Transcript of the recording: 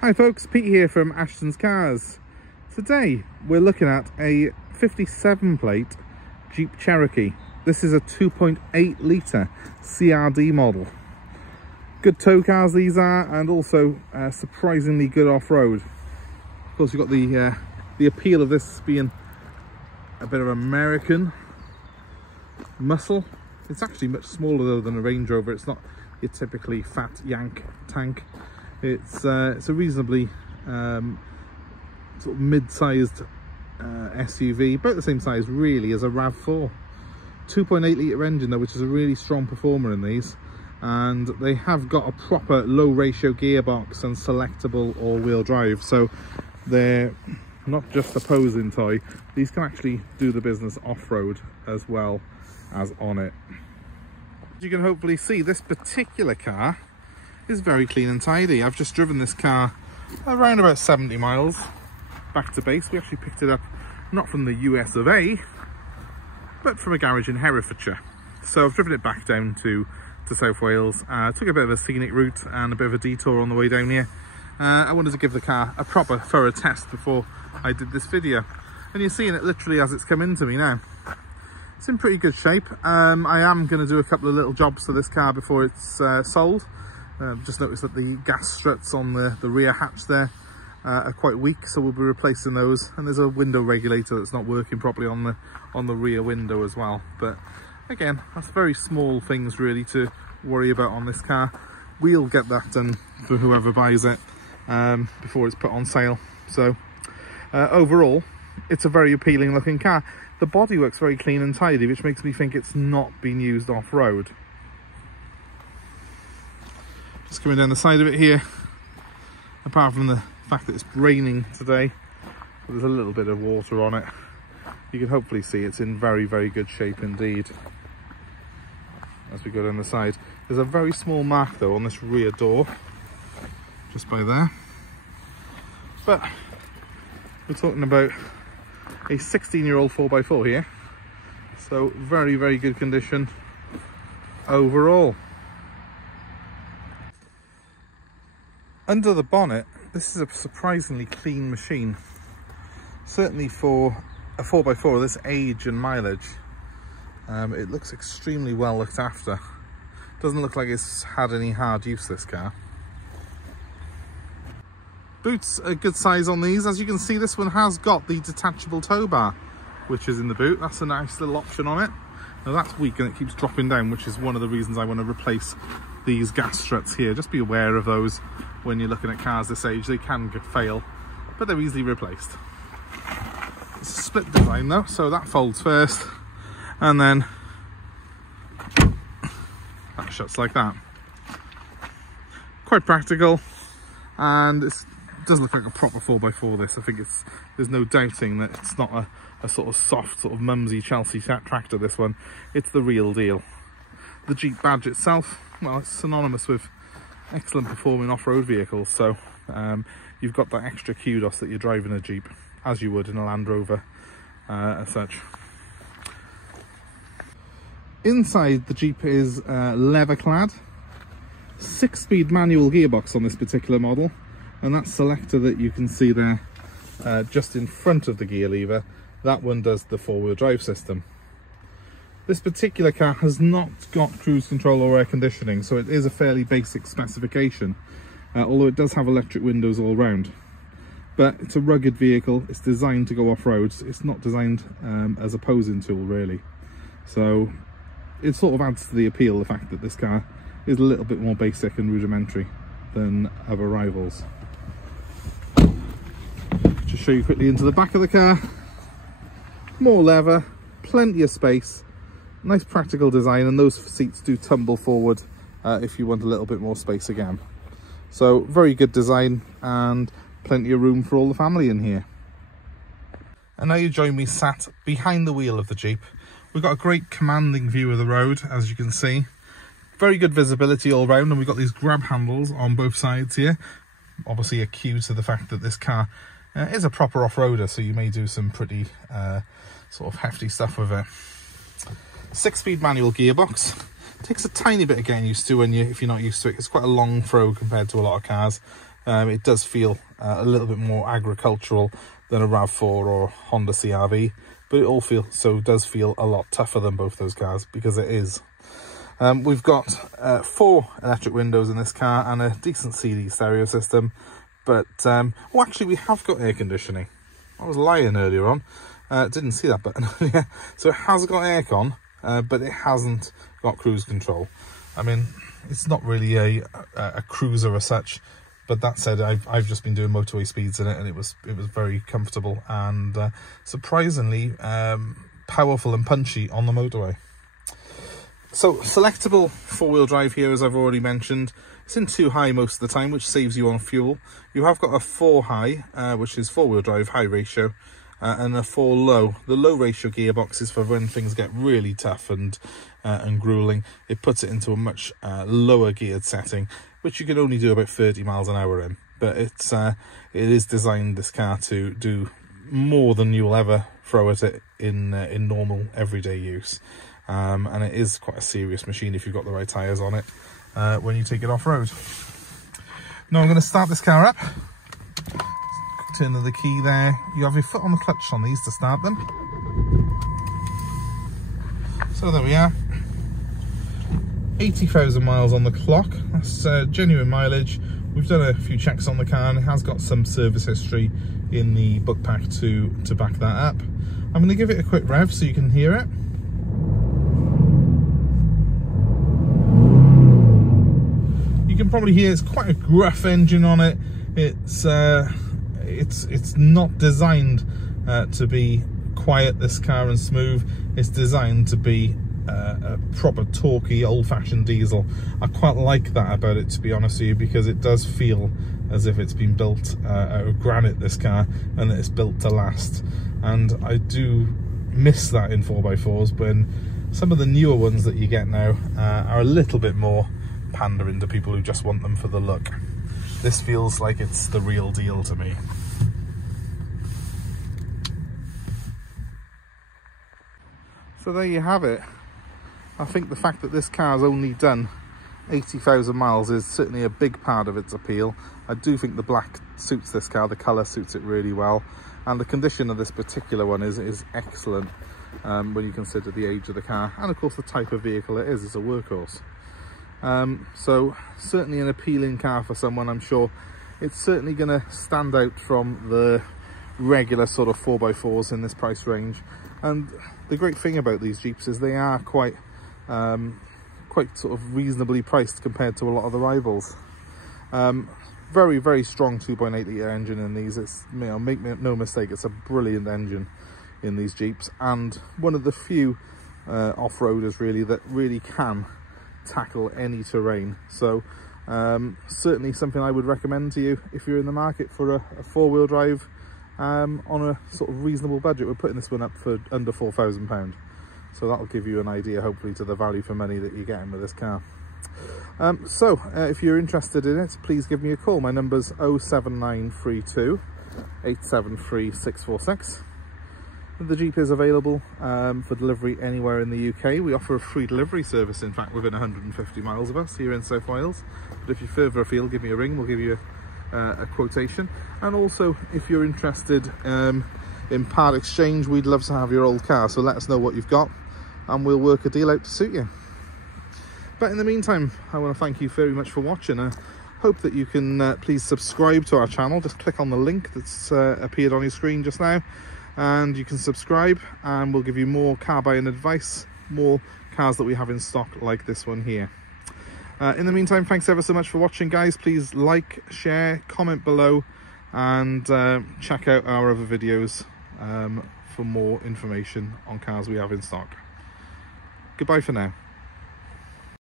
Hi folks, Pete here from Ashtons Cars. Today we're looking at a 57 plate Jeep Cherokee. This is a 2.8 litre CRD model. Good tow cars these are, and also surprisingly good off-road. Of course, you've got the appeal of this being a bit of American muscle. It's actually much smaller though than a Range Rover. It's not your typically fat yank tank. It's a reasonably sort of mid-sized SUV, about the same size really as a RAV4. 2.8 litre engine though, which is a really strong performer in these, and they have got a proper low ratio gearbox and selectable all-wheel drive, so they're not just a posing toy. These can actually do the business off-road as well as on it. As you can hopefully see, this particular car is very clean and tidy. I've just driven this car around about 70 miles back to base. We actually picked it up not from the US of A, but from a garage in Herefordshire. So I've driven it back down to South Wales. Took a bit of a scenic route and a bit of a detour on the way down here. I wanted to give the car a proper thorough test before I did this video, and you're seeing it literally as it's come into me now. It's in pretty good shape. I am going to do a couple of little jobs to this car before it's sold. Just noticed that the gas struts on the rear hatch there are quite weak, so we'll be replacing those. And there's a window regulator that's not working properly on the rear window as well. But again, that's very small things really to worry about on this car. We'll get that done for whoever buys it before it's put on sale. So overall, it's a very appealing looking car. The bodywork's very clean and tidy, which makes me think it's not been used off-road. Just coming down the side of it here, apart from the fact that it's raining today, there's a little bit of water on it. You can hopefully see it's in very, very good shape indeed. As we go down the side, there's a very small mark though on this rear door, just by there. But we're talking about a 16-year-old 4x4 here, so very, very good condition overall. Under the bonnet, this is a surprisingly clean machine. Certainly for a 4x4 of this age and mileage, it looks extremely well looked after. Doesn't look like it's had any hard use, this car. Boots are good size on these. As you can see, this one has got the detachable towbar, which is in the boot. That's a nice little option on it. Now that's weak and it keeps dropping down, which is one of the reasons I want to replace these gas struts here. Just be aware of those when you're looking at cars this age. They can fail, but they're easily replaced. It's a split design though, so that folds first and then that shuts like that. Quite practical, and it does look like a proper 4x4 this. I think there's no doubting that it's not a sort of soft, sort of mumsy Chelsea tractor, this one. It's the real deal. The Jeep badge itself, well, it's synonymous with excellent performing off-road vehicles, so you've got that extra kudos that you're driving a Jeep, as you would in a Land Rover as such. Inside the Jeep is leather clad, 6-speed manual gearbox on this particular model, and that selector that you can see there just in front of the gear lever, that one does the 4-wheel drive system. This particular car has not got cruise control or air conditioning, so it is a fairly basic specification, although it does have electric windows all round. But it's a rugged vehicle. It's designed to go off-road. It's not designed as a posing tool really, so it sort of adds to the appeal, the fact that this car is a little bit more basic and rudimentary than other rivals. Just show you quickly into the back of the car. More leather, plenty of space, nice practical design, and those seats do tumble forward if you want a little bit more space again. So very good design and plenty of room for all the family in here. And now you join me sat behind the wheel of the Jeep. We've got a great commanding view of the road, as you can see. Very good visibility all round, and we've got these grab handles on both sides here. Obviously a cue to the fact that this car is a proper off-roader, so you may do some pretty sort of hefty stuff with it. 6-speed manual gearbox. Takes a tiny bit of getting used to if you're not used to it. It's quite a long throw compared to a lot of cars. It does feel a little bit more agricultural than a RAV4 or Honda CRV, but it all does feel a lot tougher than both those cars, because it is. We've got 4 electric windows in this car and a decent CD stereo system, but well, actually we have got air conditioning. I was lying earlier on, didn't see that button earlier. So it has got aircon, but it hasn't got cruise control. I mean, it's not really a cruiser as such, but that said, I've just been doing motorway speeds in it, and it was very comfortable and surprisingly powerful and punchy on the motorway. So selectable 4-wheel drive here, as I've already mentioned. It's in 2 high most of the time, which saves you on fuel. You have got a 4 high, which is 4-wheel drive, high ratio, and a 4 low. The low ratio gearbox is for when things get really tough and grueling. It puts it into a much lower geared setting, which you can only do about 30 miles an hour in. But it is designed, this car, to do more than you'll ever throw at it in normal everyday use. And it is quite a serious machine if you've got the right tyres on it when you take it off-road. Now I'm going to start this car up. Turn the key there. You have your foot on the clutch on these to start them. So there we are. 80,000 miles on the clock. That's genuine mileage. We've done a few checks on the car, and it has got some service history in the book pack to back that up. I'm going to give it a quick rev so you can hear it. You can probably hear it's quite a gruff engine on it. It's not designed to be quiet, this car, and smooth. It's designed to be a proper torquey, old-fashioned diesel. I quite like that about it, to be honest with you, because it does feel as if it's been built out of granite, this car, and that it's built to last. And I do miss that in 4x4s, when some of the newer ones that you get now are a little bit more pandering to people who just want them for the look. This feels like it's the real deal to me. So there you have it. I think the fact that this car's only done 80,000 miles is certainly a big part of its appeal. I do think the black suits this car, the colour suits it really well, and the condition of this particular one is excellent when you consider the age of the car, and of course the type of vehicle it is. It's a workhorse. So certainly an appealing car for someone, I'm sure. It's certainly going to stand out from the regular sort of 4x4s in this price range. And the great thing about these Jeeps is they are quite sort of reasonably priced compared to a lot of the rivals. Very, very strong 2.8 litre engine in these. It's, you know, make no mistake, it's a brilliant engine in these Jeeps, and one of the few off-roaders really that really can tackle any terrain. So certainly something I would recommend to you if you're in the market for a 4-wheel drive on a sort of reasonable budget. We're putting this one up for under £4,000, so that'll give you an idea hopefully to the value for money that you're getting with this car. If you're interested in it, please give me a call. My number's 07932 873 646. The Jeep is available for delivery anywhere in the UK. We offer a free delivery service, in fact, within 150 miles of us here in South Wales. But if you're further afield, give me a ring, we'll give you a quotation. And also, if you're interested in part exchange, we'd love to have your old car, so let us know what you've got and we'll work a deal out to suit you. But in the meantime, I want to thank you very much for watching. I hope that you can please subscribe to our channel. Just click on the link that's appeared on your screen just now, and you can subscribe, and we'll give you more car buying advice, more cars that we have in stock like this one here. In the meantime, thanks ever so much for watching, guys. Please like, share, comment below, and check out our other videos for more information on cars we have in stock. Goodbye for now.